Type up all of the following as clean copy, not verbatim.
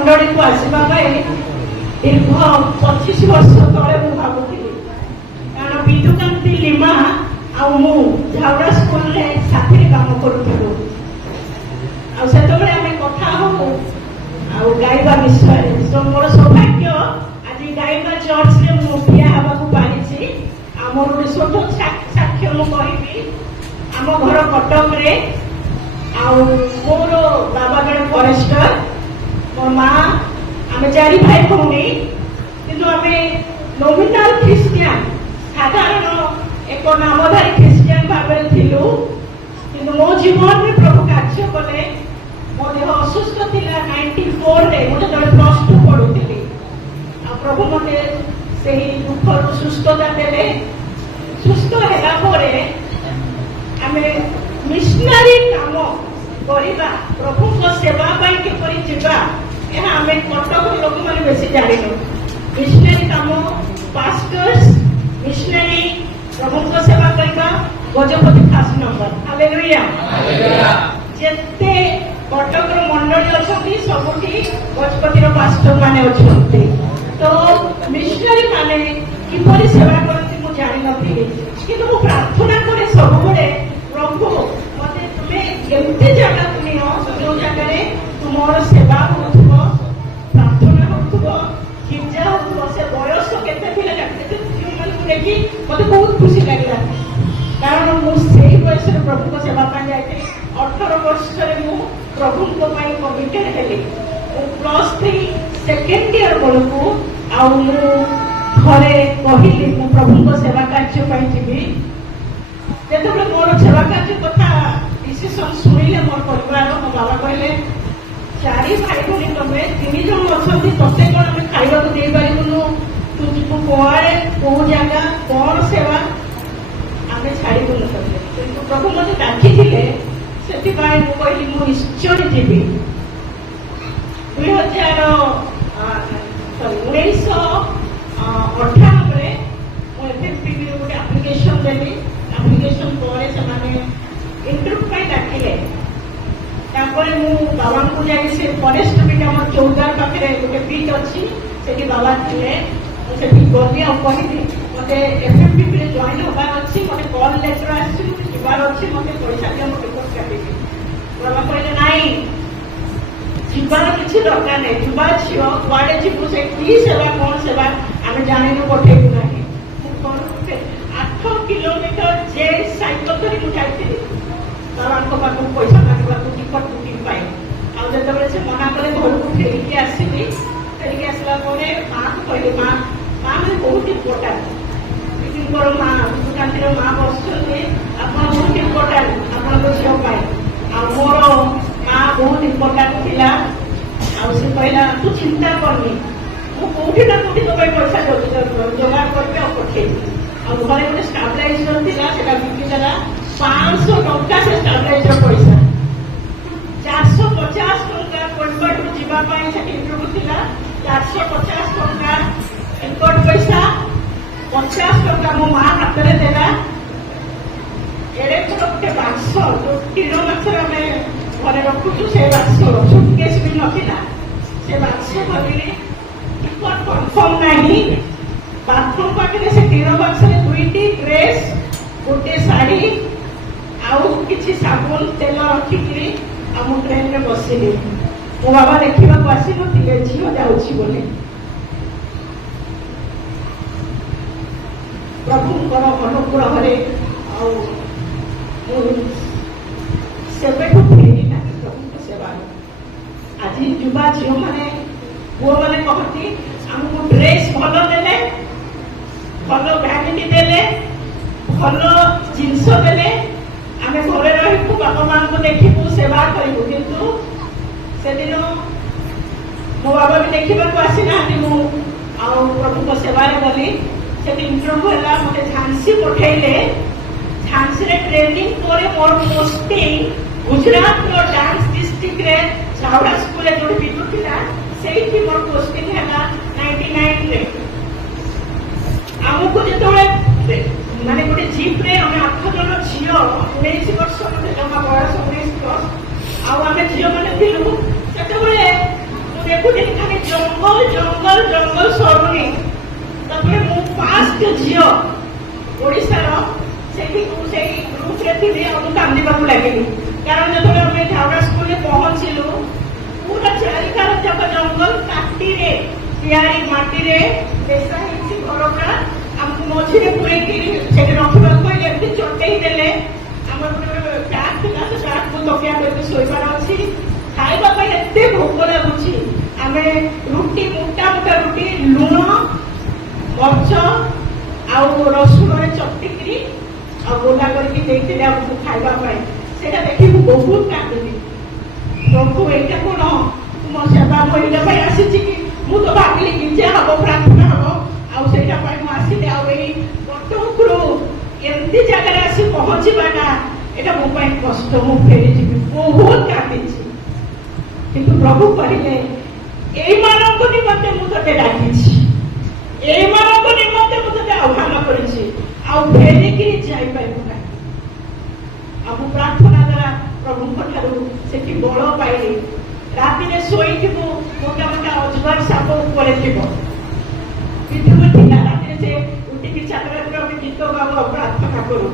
मंडली को आसवा दीर्घ 25 वर्ष तले मु भावुली कारण विदुकांति लिमा आउ झाउरा स्कूल रे साथी काम करूँ से आम कथा हूँ गाइबा विषय तो मोर सौभाग्य आज गाइबा चर्च रे मुठिया हवा पारी आम गोटे छोट साक्ष्य मुझे आम घर कटक रे मोर बाबा जड़े फरेस्टर मोर माँ आम 4 भाई भौणी किंतु आम नॉमिनल ख्रिस्टियन साधारण एक नामधारी ख्रिस्टियन भाव थिलु किंतु मो जीवन में प्रभु कार्य कले मो देह असुस्थ थिला 94 रे मुझे जब +2 पढ़ुली प्रभु मते से दुख सुस्थता देले सुस्थ होला परे आमे मिशनरी काम करिबा प्रभु को सेवा पाई के परि जिबा एहा आमे कटक लोक माने बेसी जानिनो मिशनरी काम पास्टर्स मिशनरी प्रभु को सेवा करिबा Gajapati fast number hallelujah hallelujah जेते कटक मंडली अछंती सबुठी गजपति रो पास्टर माने अछंती तो मिशनरी माने किपरि सेवा करती मु जानि नथि किंतु प्रार्थना करे सब बडे प्रभु मते तुमे केमते जगह नियो जो जगह रे तुमर सेवा होथबो प्रार्थना होथबो गिरजा होथबो से बयस केते थिला केते ह्यूमन को देखि मते बहुत खुशी लागला कारण मु सेही बयस रे प्रभु को सेवा पाई जायते 18 वर्ष रे मु प्रभु को पाई कमिटेड हेली +3 सेकेंड ईयर बळकू आ मु घरे कहिली मु प्रभु को सेवा कार्य पाई जीवी जेतबे मोर सेवा कार्य कथा डिसीजन सुनिले मोर परिवार मो बाबा कहले 4 भाई भौणी तमे 3 जन अछंती तते कोन हम खाइबा को देई पारिबुनु तू जीव कोआरे को जगह कोन सेवा आमे छाड़ीबुनु तते किंतु प्रभु मते डाकी थिले सेति पाई मु कहली मु निश्चय जीवी 1998 मु एफएफपी गोटे एप्लिकेशन देली एप्लिकेशन पर इंटरव्यू पर डाकिले मु बाबा को जाए से फरेस्ट बीट आम चौदार पाखे गोटे बीच अच्छी से बाबा थे से गली आ कही मत एफएफपी जॉइन होबार अच्छी मत कल लेटर आसबार अच्छी मत पैसा दिया मुझे टिकट काटी बाबा कहले नाई जीवार किसी दरकार नहीं जुवा झील कुआड़े जीवु से कि सेवा कौन सेवा आम जानु पठेबू ना 8 किलोमीटर जे साइकिल धरी मुझे जाइए बाबा पाक पैसा काटवा टिकट बुकिंग पाई आते से मना कले घर को फेरिकी आसली फेरिकी आसला माँ को कहली माँ माँ मैंने बहुत इम्पोर्टाट माँ दुकान माँ बस आप बहुत इम्पोर्टाट आप झील आ मोर माँ बहुत इम्पोर्टाट थिला से कहला तू चिंता करनी मुझे ना कौटी तो पैसा जोगाड़ करके पठेबी आ घरे गोटे स्टाबलाइजर थिला सेटा बिकिदेला 500 टंका से स्टाबलाइजर पैसा 450 टंका कोलकाता जीवा पाई से इंटरव्यू थिला 450 टंका टिकट पैसा 50 टंका मो माँ हाथ में देला एड़े गोटे बाक्स जो 3 मास घरे रखुचु से बाक्स सुटकेस भी नथिला से बाक्स भरली टिकट कन्फर्म नहीं बाथरूम पाखे से 3 बाक्स 2टी ड्रेस गोटे शाढ़ी आउ किसी साबुन तेल रखिकी आम ट्रेन में बसिली मो बाबा देखा आसी नी झील जाऊँगी बोले प्रभुंर अनुग्रह सेबेठू फेरी ना प्रभु सेवा आज युवा झील मैंने पुओ मैंने कहती आमको ड्रेस भल देले भल भैनिटी देले भल जिनस देले आम घरे रही बापा माँ को देखू सेवा करूँ किंतु से दिन मो बाबा भी देखा आसी ना प्रभु को सेवार गली से इंटरव्यू है मत झांसी पठेले झांसी रे ट्रेनिंग पर मोर पोस्टिंग गुजरात रो डांस डिस्ट्रिक्ट रे झावड़ा स्कूल रे जो बिटू थिला सेही मोर पोस्टिंग हैला 99 रे आमको जेतबे माने गोटे जीप रे हम 8 जन झियो 19 वर्ष मते जमा बयस 19 प्लस आउ आमे झियो माने थिलु सेतबे ଦେଖୁଥିଲି ଖାଲି ଜଙ୍ଗଲ ଜଙ୍ଗଲ ଜଙ୍ଗଲ ସରୁନି। ତାପରେ ମୁଁ ଫାଷ୍ଟ ଝିଅ ଓଡ଼ିଶାର ସେଠି ସେଇ ଗ୍ରୁପରେ ଥିଲି ଆଉ ମୁଁ କାନ୍ଦିବାକୁ ଲାଗିଲି। କାରଣ ଯେତେବେଳେ ଆମେ ଝାଉଡ଼ା ସ୍କୁଲରେ ପହଞ୍ଚିଲୁ ପୁରା ଚାରିକାର ଯାକ ଜଙ୍ଗଲ କାଟିରେ ତିଆରି ମାଟିରେ ବେଶା ହେଇଛି ଘରଟା। ଆମକୁ ମଝିରେ ପୁରେଇକି ସେଠି ରଖିବାକୁ କହିଲେ, ଏମିତି ଚଟେଇ ଦେଲେ। ଆମର ଗୋଟେ ବ୍ୟାଗ୍ ଥିଲା, ସେ ବ୍ୟାଗ୍କୁ ତକିଆ କରିକି ଶୋଇବାର ଅଛି। ଖାଇବା ପାଇଁ ଏତେ ଭୋକ ଲାଗୁଛି। ଆମେ ରୁଟି ମୋଟା ମୋଟା ରୁଟି ଲୁଣ ମରିଚ ଆଉ ରସୁଣରେ ଚଟିକିରି ଆଉ ଗୋଲା କରିକି ଦେଇଥିଲେ ଆମକୁ ଖାଇବା ପାଇଁ। ସେଇଟା ଦେଖି ମୁଁ ବହୁତ କାନ୍ଦିଲି। ପ୍ରଭୁ ଏଇଟା କଣ ମୋ ସେବା କରିବା ପାଇଁ ଆସିଛି କି? ମୁଁ ତ ଭାବିଲି ନିଜେ ହବ ପ୍ରାର୍ଥନା ହବ ଆଉ ସେଇଟା ପାଇଁ ମୁଁ ଆସିଲି। ଆଉ ଏଇ କଟକରୁ ଏମିତି ଜାଗାରେ ଆସି ପହଞ୍ଚିବାଟା ଏଇଟା ମୋ ପାଇଁ କଷ୍ଟ। ମୁଁ ଫେରିଯିବି। ବହୁତ କାନ୍ଦିଛି। କିନ୍ତୁ ପ୍ରଭୁ କହିଲେ ଏଇମାନଙ୍କ ନିମନ୍ତେ ମୁଁ ତତେ ଡାକିଛି, ଏଇମାନଙ୍କ ନିମନ୍ତେ ମୁଁ ତତେ ଆହ୍ୱାନ କରିଛି, ଆଉ ଫେରିକିରି ଯାଇପାରିବୁ ନାହିଁ। ଆଉ ମୁଁ ପ୍ରାର୍ଥନା ଦ୍ୱାରା ପ୍ରଭୁଙ୍କ ଠାରୁ ସେଠି ବଳ ପାଇଲି। ରାତିରେ ଶୋଇଥିବୁ, ମୋଟା ମୋଟା ଅଜଗର ସାପ ଉପରେ ଥିବ। ବିଧୁ ଥିଲା ରାତିରେ ସେ ଉଠିକି ଚାଲରେ ଆମେ ଗୀତ ଗାଉ ଆଉ ପ୍ରାର୍ଥନା କରୁ।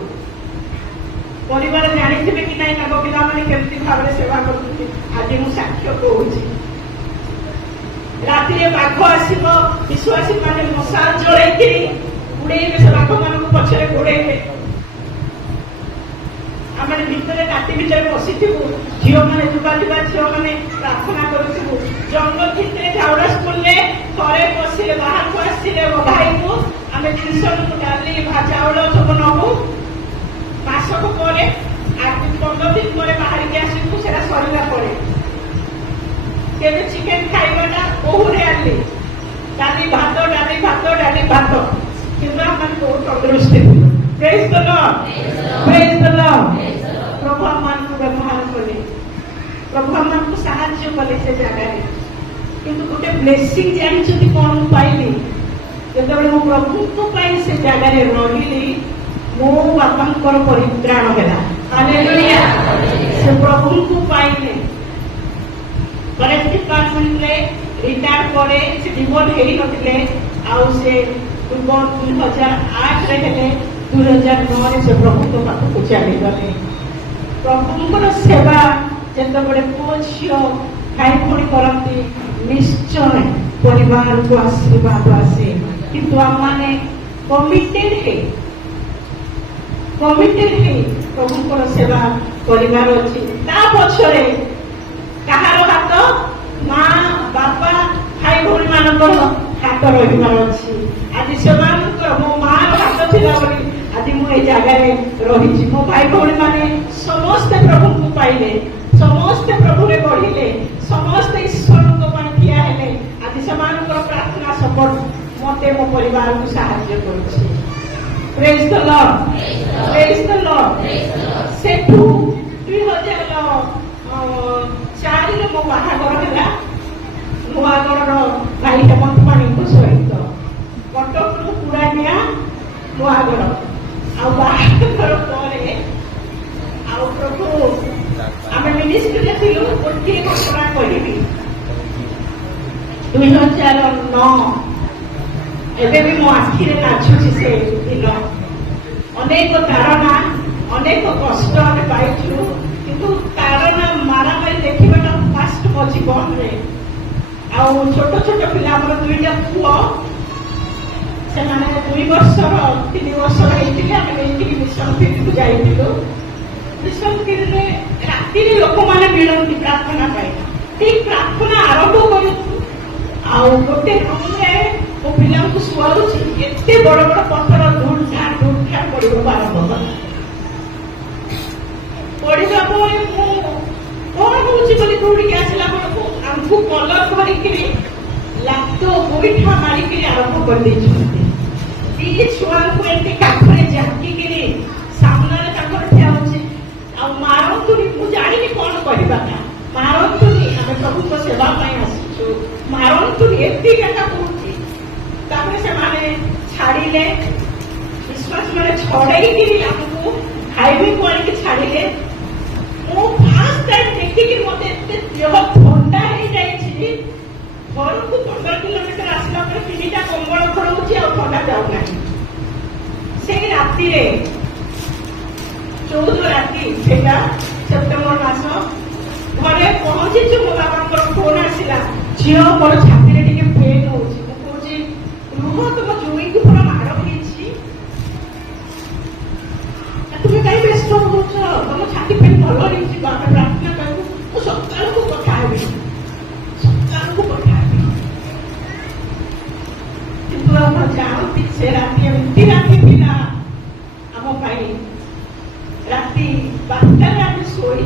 ପରିବାର ଜାଣିଥିବେ କି ନାହିଁ ତାଙ୍କ ପିଲାମାନେ କେମିତି ଭାବରେ ସେବା କରୁଛନ୍ତି, ଆଜି ମୁଁ ସାକ୍ଷ୍ୟ କହୁଛି। ରାତିରେ ବାଘ ଆସିବ, ବିଶ୍ୱାସୀ ମାନେ ମଶା ଜଳେଇକିରି ଉଡେଇବେ, ସେ ବାଘ ମାନଙ୍କୁ ପଛରେ ଗୋଡେଇବେ। ଆମେ ଭିତରେ ରାତି ଭିତରେ ବସିଥିବୁ, ଝିଅମାନେ ଯୁବା ଝିଅମାନେ ପ୍ରାର୍ଥନା କରୁଥିବୁ। ଜଙ୍ଗଲ ଭିତରେ ଝାଉଡ଼ା ସ୍କୁଲରେ ଥରେ ବସିଲେ ବାହାରକୁ ଆସିଲେ ମୋ ଭାଇକୁ ଆମେ ଜିନିଷ ଡାଲି ଚାଉଳ ସବୁ ନବୁ। ମାସକ ପରେ 15 ଦିନ ପରେ ବାହାରିକି ଆସିବୁ, ସେଟା ସରିଲା ପରେ କେବେ ଚିକେନ ଖାଇବାଟା ବହୁରେ ଆଣିଲି। ଡାଲି ଭାତ ଡାଲି ଭାତ ଡାଲି ଭାତ, କିନ୍ତୁ ଆମେ ବହୁତ ତନ୍ଦୁରୁସ୍ତି ଥିଲୁ। ପ୍ରେଜ୍ ଦ ଲର୍ଡ, ପ୍ରେଜ୍ ଦ ଲର୍ଡ। ପ୍ରଭୁ ଆମମାନଙ୍କୁ ବ୍ୟବହାର କଲେ, ପ୍ରଭୁ ଆମମାନଙ୍କୁ ସାହାଯ୍ୟ କଲେ ସେ ଜାଗାରେ। କିନ୍ତୁ ଗୋଟେ ବ୍ଲେସିଂ ଜାଣିଛନ୍ତି କଣ ମୁଁ ପାଇଲି? ଯେତେବେଳେ ମୁଁ ପ୍ରଭୁଙ୍କ ପାଇଁ ସେ ଜାଗାରେ ରହିଲି, ମୋ ବାପାଙ୍କର ପରିତ୍ରାଣ ହେଲା। ହାଲେଲୁୟା। ସେ ପ୍ରଭୁଙ୍କୁ ପାଇଲେ। ଫରେଷ୍ଟ ଡିପାର୍ଟମେଣ୍ଟରେ ରିଟାୟାର୍ଡ ପରେ ସେ ଡିଭୋର୍ସ ହେଇନଥିଲେ। ଆଉ ସେ 2008ରେ ହେଲେ, 2009ରେ ସେ ପ୍ରଭୁଙ୍କ ପାଖକୁ ଚାଲିଗଲେ। ପ୍ରଭୁଙ୍କର ସେବା ଯେତେବେଳେ ପୁଅ ଝିଅ ଭାଇ ଭଉଣୀ କରନ୍ତି, ନିଶ୍ଚୟ ପରିବାରକୁ ଆଶୀର୍ବାଦ ଆସେ। କିନ୍ତୁ ଆମମାନେ କମିଟେଡ ହେଇ ପ୍ରଭୁଙ୍କର ସେବା କରିବାର ଅଛି। ତା ପଛରେ କାହାର ହାତ? ମା ବାପା ଭାଇ ଭଉଣୀ ମାନଙ୍କର ହାତ ରହିବାର ଅଛି। ଆଜି ସେମାନଙ୍କର ମୋ ମାର ହାତ ଥିଲା ବୋଲି ଆଜି ମୁଁ ଏ ଜାଗାରେ ରହିଛି। ମୋ ଭାଇ ଭଉଣୀ ମାନେ ସମସ୍ତେ ପ୍ରଭୁଙ୍କୁ ପାଇଲେ, ସମସ୍ତେ ପ୍ରଭୁରେ ବଢିଲେ, ସମସ୍ତେ ଈଶ୍ୱରଙ୍କ ପାଇଁ ଠିଆ ହେଲେ। ଆଜି ସେମାନଙ୍କର ପ୍ରାର୍ଥନା ସପୋର୍ଟ ମତେ ମୋ ପରିବାରକୁ ସାହାଯ୍ୟ କରୁଛି। ପ୍ରେଜ୍ ଦ ଲର୍ଡ, ପ୍ରେଜ୍ ଦ ଲର୍ଡ। ସେଠୁ 2004ରେ ମୋ ବାହାଘର ହେଲା। ନୂଆଗଡ଼ର ଭାଇ ହେମନ୍ତ ପାଣିଙ୍କ ସହିତ କଟକରୁ ପୁରାଣିଆ ନୂଆଗଡ଼। ଆଉ ବାହାଘର ପରେ ଆଉ ପ୍ରଭୁ ଆମେ ମିନିଷ୍ଟ୍ରିରେ ଥିଲୁ। ଗୋଟିଏ ଘଟଣା କହିବି। 2009 ଏବେ ବି ମୋ ଆଖିରେ ନାଚୁଛି ସେ ଦିନ। ଅନେକ ତାରଣା, ଅନେକ କଷ୍ଟ ଆମେ ପାଇଛୁ। କିନ୍ତୁ ତାରଣା ମାରାମାରି ଦେଖିବାଟା ଫାଷ୍ଟ ମୋ ଜୀବନରେ। ଆଉ ଛୋଟ ଛୋଟ ପିଲା, ଆମର 2ଟା ପୁଅ, ସେମାନେ 2 ବର୍ଷର 3 ବର୍ଷର ହେଇଥିଲେ। ଆମେ ନେଇକିରି ମିଶନ ଫିଲ୍ଡକୁ ଯାଇଥିଲୁ। ମିଶନ ଫିଲ୍ଡରେ ରାତିରେ ଲୋକମାନେ ମିଳନ୍ତି ପ୍ରାର୍ଥନା ପାଇଁ। ଠିକ ପ୍ରାର୍ଥନା ଆରମ୍ଭ କରୁଛୁ, ଆଉ ଗୋଟେ ରୁମରେ ମୋ ପିଲାଙ୍କୁ ଶୁଆଉଛି। ଏତେ ବଡ ବଡ ପଥର ଧୁଡ ଝାଡ ପଡିବାକୁ ଆରମ୍ଭ କଲା। ପଢିବା ପରେ ମୁଁ କଣ ହଉଛି ବୋଲି ଦୌଡ଼ିକି ଆସିଲା ବେଳକୁ ଆମକୁ କଲର ଧରିକିରି ଲାତ ଗୋଇଠା ମାରିକିରି ଆରମ୍ଭ କରିଦେଇଛନ୍ତି। 2 ଛୁଆଙ୍କୁ ଏମିତି କାଠରେ ଜାକିକିରି ସାମ୍ନାରେ ତାଙ୍କର ଠିଆ ହଉଛି। ଆଉ ମାରନ୍ତୁନି, ମୁଁ ଜାଣିନି କଣ କହିବାଟା। ମାରନ୍ତୁନି, ଆମେ ପ୍ରଭୁଙ୍କ ସେବା ପାଇଁ ଆସିଛୁ, ମାରନ୍ତୁନି, ଏତିକି ଏକା କହୁଛି। ତାପରେ ସେମାନେ ଛାଡ଼ିଲେ, ବିଶ୍ୱାସ ମାନେ ଛଡେଇକିରି ଆମକୁ ହାଇୱେକୁ ଆଣିକି ଛାଡ଼ିଲେ। ମୁଁ ଫାଷ୍ଟ ଟାଇମ୍ ଦେଖିକି ମତେ ଏତେ ଦେହ ଥଣ୍ଡା ହେଇଯାଇଛି। ଘରକୁ 15 କିଲୋମିଟର ଆସିଲା ପରେ 3ଟା କମ୍ବଳ ଘୋରଉଛି ଆଉ ଥଣ୍ଡା ଯାଉନାହିଁ। ସେଇ ରାତିରେ 14 ରାତି ସେଇଟା ସେପ୍ଟେମ୍ବର ମାସ ଘରେ ପହଞ୍ଚିଛୁ। ମୋ ବାବାଙ୍କର ଫୋନ ଆସିଲା, ଝିଅ ମୋର ଛାତିରେ ଟିକେ ପେନ୍ ହଉଛି। ମୁଁ କହୁଛି ରୁହ, ତମ ଜୁଇଁକୁ ପୁରା ମାଡ଼ ହେଇଛି, ତୁମେ କାହିଁ ବ୍ୟସ୍ତ ହଉଛ, ତମ ଛାତି ପେନ୍ ଭଲ ହେଇଯିବ, ଆମେ ପ୍ରାର୍ଥନା କରିବୁ, ମୁଁ ସକାଳକୁ କଥା ହେବି, ସକାଳକୁ କଥା ହେବି। କିନ୍ତୁ ଆପଣ ଜାଣନ୍ତି ସେ ରାତି ଏମିତି ରାତି ଥିଲା ଆମ ପାଇଁ। ରାତି 12ଟାରେ ଆମେ ଶୋଇ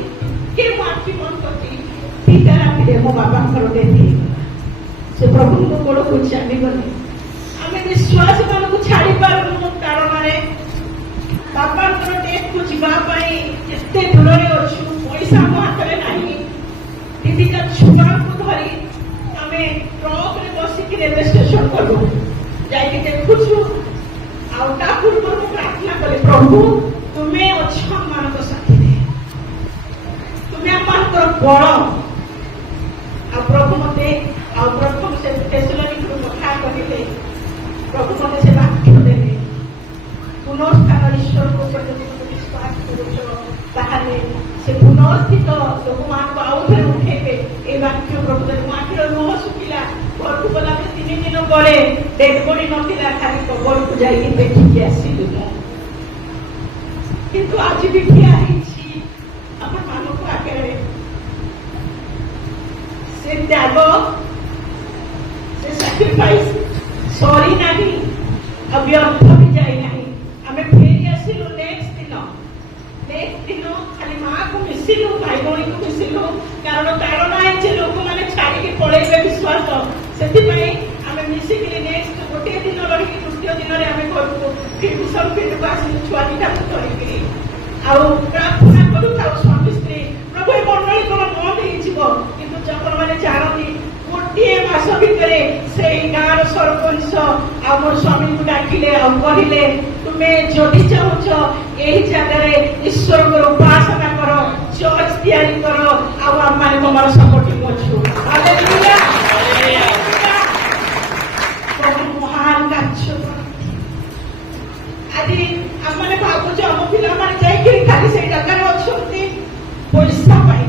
ଟିକେ ମୁଁ ଆଖି ବନ୍ଦ କରିଛି, 2ଟା ରାତିରେ ମୋ ବାବାଙ୍କର ଡେଥ୍ ହେଇଗଲା। ସେ ପ୍ରଭୁଙ୍କ ଗୋଡ଼କୁ ଚାଲିଗଲେ। ଆମେ ବିଶ୍ୱାସ ମାନଙ୍କୁ ଛାଡ଼ି ପାରୁନୁ କାରଣରେ ବାବାଙ୍କର ଡେଥକୁ ଯିବା ପାଇଁ ଏତେ ଦୂରରେ ଅଛୁ, ପଇସା ଆମ ହାତରେ ନାହିଁ। 2ଟା ଛୁଆଙ୍କୁ ଧରି ଆମେ ଟ୍ରକରେ ବସିକି ରେଲୱେ ଷ୍ଟେସନ ଗଲୁ, ଯାଇକି ଦେଖୁଛୁ। ଆଉ ତା ପୂର୍ବରୁ ମୁଁ ପ୍ରାର୍ଥନା କଲି, ପ୍ରଭୁ ତୁମେ ଅଛ ଆମମାନଙ୍କ ସାଥିରେ, ତୁମେ ଆମମାନଙ୍କର ବଳ। ଆଉ ପ୍ରଭୁ ମତେ ଆଉ ପ୍ରଥମ ସେ ତେସଲୋନିକେରୁ କଥା କହିଲେ, ପ୍ରଭୁ ମତେ ସେ ବାକ୍ୟ ଦେଲେ, ପୁନଃସ୍ଥାନ ଈଶ୍ୱରଙ୍କ ଉପରେ ଯଦି ତୁମେ ବିଶ୍ୱାସ କରୁଛ ତାହେଲେ ସେ ପୁନଃସ୍ଥିତ ଲୋକମାନଙ୍କୁ ଆଉ ଥରେ ଉଠେଇବେ। এই ବାକ୍ୟ ପ୍ରଭୁ ଦେଲେ। ମୋ ଆଖିର ଲୁହ ଶୁଖିଲା। ଘରକୁ ଗଲା 3 ଦିନ ପରେ ଡେଡ୍ ବଡି ନଥିଲା, ଖାଲି କବରକୁ ଯାଇକି ଦେଖିକି ଆସିଲୁ। କିନ୍ତୁ ଆଜି ବି ଠିଆ ହେଇଛି ଆପଣମାନଙ୍କ ଆଗରେ। ସେ ତ୍ୟାଗ, ସେ ସାକ୍ରିଫାଇସ୍ ସରି ନାହିଁ, ଆଉ ବ୍ୟର୍ଥ ବି ଯାଇ ନାହିଁ। ଆମେ ଫେରି ଆସିଲୁ ନେକ୍ସଟ ଦିନ ଖାଲି ମାକୁ ମିଶିଲୁ, ଭାଇ ଭଉଣୀକୁ ମିଶିଲୁ। କାରଣ ନାହିଁ ଯେ ଲୋକମାନେ ଛାଡ଼ିକି ପଳେଇବେ ବିଶ୍ୱାସ, ସେଥିପାଇଁ ଆମେ ମିଶିକିରି ନେକ୍ସଟ ଗୋଟିଏ ଦିନ ରହିକି ତୃତୀୟ ଦିନରେ ଆମେ ଘରକୁ ଟିଉସନ ଫିଲ୍ଡକୁ ଆସିଲୁ ଛୁଆ ଦିଟାକୁ ଧରିକିରି। ଆଉ ପ୍ରାର୍ଥନା କରୁଥାଉ ସ୍ୱାମୀ ସ୍ତ୍ରୀ, ପ୍ରଭୁ ଏ ମଣ୍ଡଳୀ କଣ ବନ୍ଦ ହେଇଯିବ। କିନ୍ତୁ ଆପଣମାନେ ଜାଣନ୍ତି ଗୋଟିଏ ମାସ ଭିତରେ ସେଇ ଗାଁର ସରପଞ୍ଚ ଆଉ ମୋର ସ୍ୱାମୀଙ୍କୁ ଡାକିଲେ ଆଉ କହିଲେ, ତୁମେ ଯଦି ଚାହୁଁଛ ଏହି ଜାଗାରେ ଈଶ୍ୱରଙ୍କର ଉପାସନା କର, ଚର୍ଚ୍ଚ ତିଆରି କର, ଆଉ ଆମମାନେ ତମର ସପୋର୍ଟିଂ ଅଛୁ। ହାଲେଲୁୟା। ପ୍ରଭୁ ମହାନ କାର୍ଯ୍ୟ କରନ୍ତି। ଆଜି ଆମମାନେ ଭାବୁଛୁ ଆମ ପିଲାମାନେ ଯାଇକିରି ଖାଲି ସେଇ ଜାଗାରେ ଅଛନ୍ତି ପଇସା ପାଇଁ।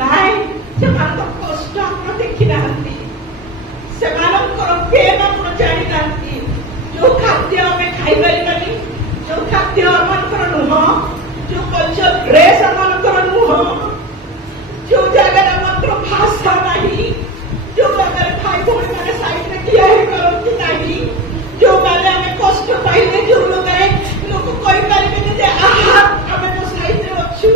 ନାଇଁ, ସେମାନଙ୍କର କଷ୍ଟ ଆପଣ ଦେଖି ନାହାନ୍ତି, ସେମାନଙ୍କର ପେନ୍ ଆପଣ ଜାଣିନାହାନ୍ତି। ଯୋଉ ଖାଦ୍ୟ ଆମେ ଖାଇପାରିବାନି, ଯୋଉ ଖାଦ୍ୟ ଆମମାନଙ୍କର ନୁହଁ, ଯୋଉ କଲଚର ଡ୍ରେସ୍ ଆମମାନଙ୍କର ନୁହଁ, ଯୋଉ ଜାଗାରେ ଆମମାନଙ୍କର ଭାଷା ନାହିଁ, ଯୋଉ ଜାଗାରେ ଭାଇ ଭଉଣୀ ମାନେ ସାଇଡରେ ଠିଆ ହେଇପାରନ୍ତି ନାହିଁ, ଯୋଉ ଗାଁରେ ଆମେ କଷ୍ଟ ପାଇଲେ, ଯୋଉ ଜାଗାରେ ଲୋକ କହିପାରିବେନି ଯେ ଆହା ଆମେ ତ ସାଇଡରେ ଅଛୁ,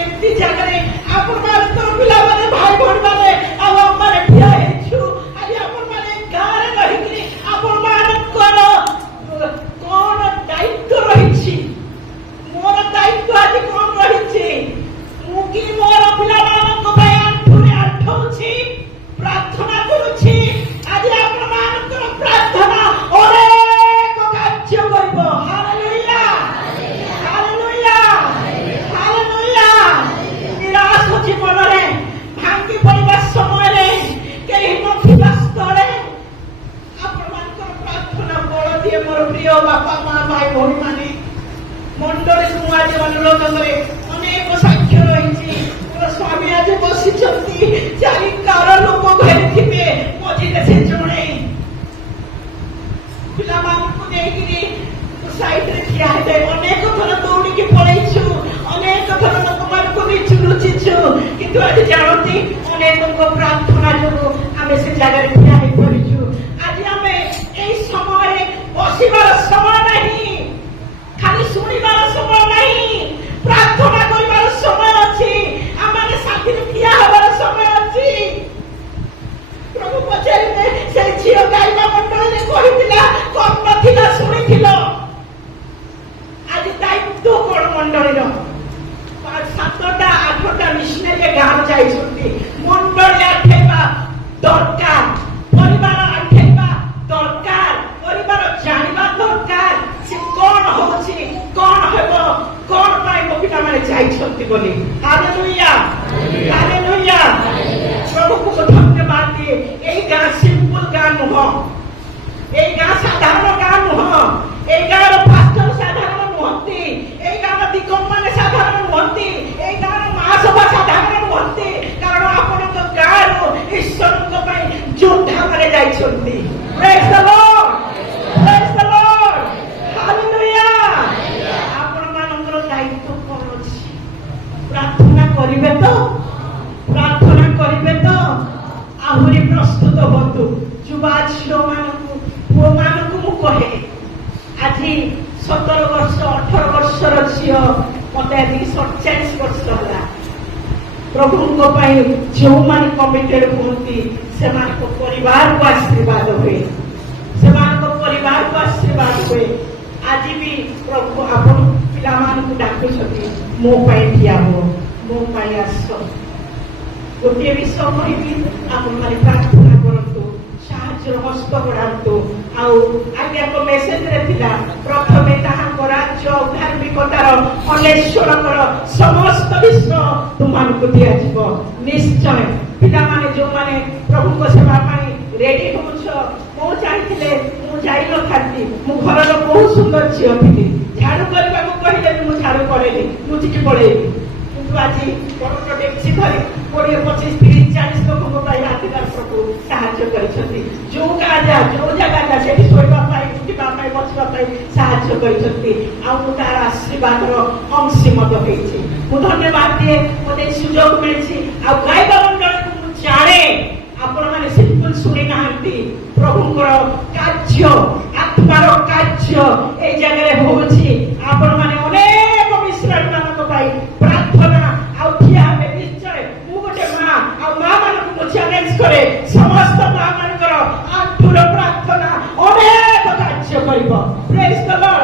ଏମିତି ଜାଗାରେ ଆପଣମାନଙ୍କର ପିଲାମାନେ ଭାଇ ଭଉଣୀ ମାନେ ଆଉ ଆମମାନେ ଠିଆ ହେଇଛୁ। ଆଜି ଆପଣମାନେ ଗାଁରେ ରହିକିରି ଆପଣମାନଙ୍କର କଣ ଦାୟିତ୍ୱ ରହିଛି? ମୋର ଦାୟିତ୍ୱ ଆଜି କଣ ରହିଛି? ମୁଁ କି ମୋର ପିଲାମାନଙ୍କ ପାଇଁ ଆଣ୍ଠୁରେ ଆଣ୍ଠଉଛି, ପ୍ରାର୍ଥନା କରୁଛି। ଆଜି ଆପଣମାନଙ୍କର ପ୍ରାର୍ଥନା ଅନେକ କାର୍ଯ୍ୟ କରିବ। Hallelujah, hallelujah, hallelujah. ନିରାଶ ଜୀବନରେ ଭାଙ୍ଗି ପଡ଼ିବା ସମୟରେ, କେହି ନଥିବା ସ୍ଥଳେ ଆପଣମାନଙ୍କର ପ୍ରାର୍ଥନା ବଳ ଦିଏ। ମୋର ପ୍ରିୟ ବାପା ମା ଭାଇ ଭଉଣୀ ମାନେ, ମଣ୍ଡଳୀକୁ ମୁଁ ଆଜି ଅନୁରୋଧ କରେ, ଅନେକ ସାକ୍ଷ୍ୟ ରହିଛି। ମୋର ସ୍ୱାମୀ ଆଜି ବସିଛନ୍ତି, ଚାରିକାର ଲୋକ ଘେରିଥିବେ, ମଝିରେ ସେ ଜଣେ ପିଲାମାନଙ୍କୁ ନେଇକିରି ସାଇଡରେ ଠିଆ ହେବେ। ଅନେକ ଥର ଦୌଡ଼ିକି ପଳେଇଛୁ, ଅନେକ ଥର ଲୋକମାନଙ୍କୁ ନିଚୁ ଲୁଚିଛୁ, କିନ୍ତୁ ଆଜି ଜାଣନ୍ତି ଅନେକଙ୍କ ପ୍ରାର୍ଥନା ଯୋଗୁଁ ଆମେ ସେ ଜାଗାରେ ଠିଆ ହେଇପାରିଛୁ। ଆଜି ଆମେ ଏଇ ସମୟରେ ବସିବାର ସମୟ ନାହିଁ, ଖାଲି ଶୁଣିବାର ସମୟ ନାହିଁ, ପ୍ରାର୍ଥନା କରିବାର ସମୟ ଅଛି, ଆମମାନେ ସାଥିରେ ଠିଆ ହେବାର ସମୟ ଅଛି। ପ୍ରଭୁ ପଚାରିଲେ, ସେ ଝିଅ ଗାଇବା ମଣ୍ଡଳରେ କହିଥିଲା କଣ ନଥିଲା ଶୁଣିଥିଲ? ଆଜି ଦାୟିତ୍ୱ କଣ ମଣ୍ଡଳୀର? 7ଟା 8ଟା ମିଶନାରୀ ଗାଁ ଯାଇଛନ୍ତି। ମଣ୍ଡଳୀ ଆଠେଇବା ଦରକାର, ପରିବାର ଆଠେଇବା ଦରକାର, ପରିବାର ଜାଣିବା ଦରକାର ସେ କଣ ହଉଛି, କଣ ହେବ, କଣ ପାଇଁ ମୋ ପିଲାମାନେ ଯାଇଛନ୍ତି ବୋଲି। Hallelujah, hallelujah. ପ୍ରଭୁକୁ ଧନ୍ୟବାଦ ଦିଏ। ଏଇ ଗାଁ ନୁହଁ, এই ଗାଁ ସାଧାରଣ ଗାଁ ନୁହଁ, এই ଗାଁର ପାଷ୍ଟର ସାଧାରଣ ନୁହନ୍ତି, এই ଗାଁର ଦିଗମ ମାନେ ସାଧାରଣ ନୁହନ୍ତି, এই ଗାଁର ମହାସଭା ସାଧାରଣ ନୁହନ୍ତି, କାରଣ ଆପଣଙ୍କ ଗାଁରୁ ଈଶ୍ୱରଙ୍କ ପାଇଁ ଯୋଦ୍ଧା ମାନେ ଯାଇଛନ୍ତି। Praise the Lord, praise the Lord, hallelujah। ଆପଣମାନଙ୍କର ଦାୟିତ୍ୱ କ'ଣ ଅଛି? ପ୍ରାର୍ଥନା କରିବେ ତ, ପ୍ରାର୍ଥନା କରିବେ ତ? ଆହୁରି ପ୍ରସ୍ତୁତ ହୁଅନ୍ତୁ। ଯୁବା ଝିଅମାନଙ୍କୁ ପୁଅମାନଙ୍କୁ ମୁଁ କହେ, ଆଜି 17 ବର୍ଷ 18 ବର୍ଷର ଝିଅ ମତେ ଆଜି 47 ବର୍ଷ ହେଲା, ପ୍ରଭୁଙ୍କ ପାଇଁ ଯେଉଁମାନେ କମିଟେଡ୍ ହୁଅନ୍ତି ସେମାନଙ୍କ ପରିବାରକୁ ଆଶୀର୍ବାଦ ହୁଏ, ସେମାନଙ୍କ ପରିବାରକୁ ଆଶୀର୍ବାଦ ହୁଏ। ଆଜି ବି ପ୍ରଭୁ ଆପଣ ପିଲାମାନଙ୍କୁ ଡାକୁଛନ୍ତି, ମୋ ପାଇଁ ଠିଆ ହୁଅ, ମୋ ପାଇଁ ଆସ। ଗୋଟିଏ ବିଷୟ କହିବି, ଆପଣମାନେ ପ୍ରାର୍ଥନା କରନ୍ତୁ, ସାହାଯ୍ୟର ହସ୍ତ ବଢାନ୍ତୁ। ଆଉ ଆଜ୍ଞାଙ୍କ ମେସେଜରେ ଥିଲା, ପ୍ରଥମେ ତାହାଙ୍କ ରାଜ୍ୟ ଧାର୍ମିକତାର ଅନେଶ୍ୱରଙ୍କର ସମସ୍ତ ବିଷୟ ତୁମମାନଙ୍କୁ ଦିଆଯିବ। ନିଶ୍ଚୟ ପିଲାମାନେ ଯୋଉମାନେ ପ୍ରଭୁଙ୍କ ସେବା ପାଇଁ ରେଡି ହଉଛ, ମୁଁ ଚାହିଁଥିଲେ ମୁଁ ଯାଇନଥାନ୍ତି, ମୁଁ ଘରର ବହୁତ ସୁନ୍ଦର ଝିଅ ଥିଲି, ଝାଡୁ କରିବାକୁ କହିଲେ ବି ମୁଁ ଝାଡୁ କରେନି, ଲୁଚିକି ପଳେଇବି। କିନ୍ତୁ ଆଜି ବଡ଼ ଡେକ୍ଚି ଧରି 20, 25, 30, 40 ଲୋକଙ୍କ ପାଇଁ ରାତିଦାର ପ୍ରଭୁ ସାହାଯ୍ୟ କରିଛନ୍ତି। ଯୋଉ ଗାଁ ଯା, ଯୋଉ ଜାଗା ଯା, ସେଠି ଶୋଇବା ପାଇଁ, ଉଠିବା ପାଇଁ, ବସିବା ପାଇଁ ସାହାଯ୍ୟ କରିଛନ୍ତି। ଆଉ ମୁଁ ତାର ଆଶୀର୍ବାଦର ଅଂଶୀ ମତ ହେଇଛି। ମୁଁ ଧନ୍ୟବାଦ ଦିଏ, ମୋତେ ସୁଯୋଗ ମିଳିଛି। ଆଉ ଗାଇବା ମଣ୍ଡଳକୁ ମୁଁ ଜାଣେ ଆପଣମାନେ ସିମ୍ପଲ ଶୁଣି ନାହାନ୍ତି, ପ୍ରଭୁଙ୍କର କାର୍ଯ୍ୟ, ଆତ୍ମାର କାର୍ଯ୍ୟ ଏଇ ଜାଗାରେ ହଉଛି। ଆପଣମାନେ ଅନେକ ମିଶ୍ରାଣୀ ମାନଙ୍କ ପାଇଁ ପ୍ରାର୍ଥନା ଆଉ ଠିଆ ହେବେ ନିଶ୍ଚୟ। ମୁଁ ଗୋଟେ ମା, ଆଉ ମା ମାନଙ୍କୁ ମୁଁ ଚ୍ୟାଲେଞ୍ଜ କରେ, ସମସ୍ତ ମା ମାନଙ୍କର ଆଣ୍ଠୁର ପ୍ରାର୍ଥନା ଅନେକ କାର୍ଯ୍ୟ କରିବ। ପ୍ରେଜ୍ ଦ ଲର୍ଡ।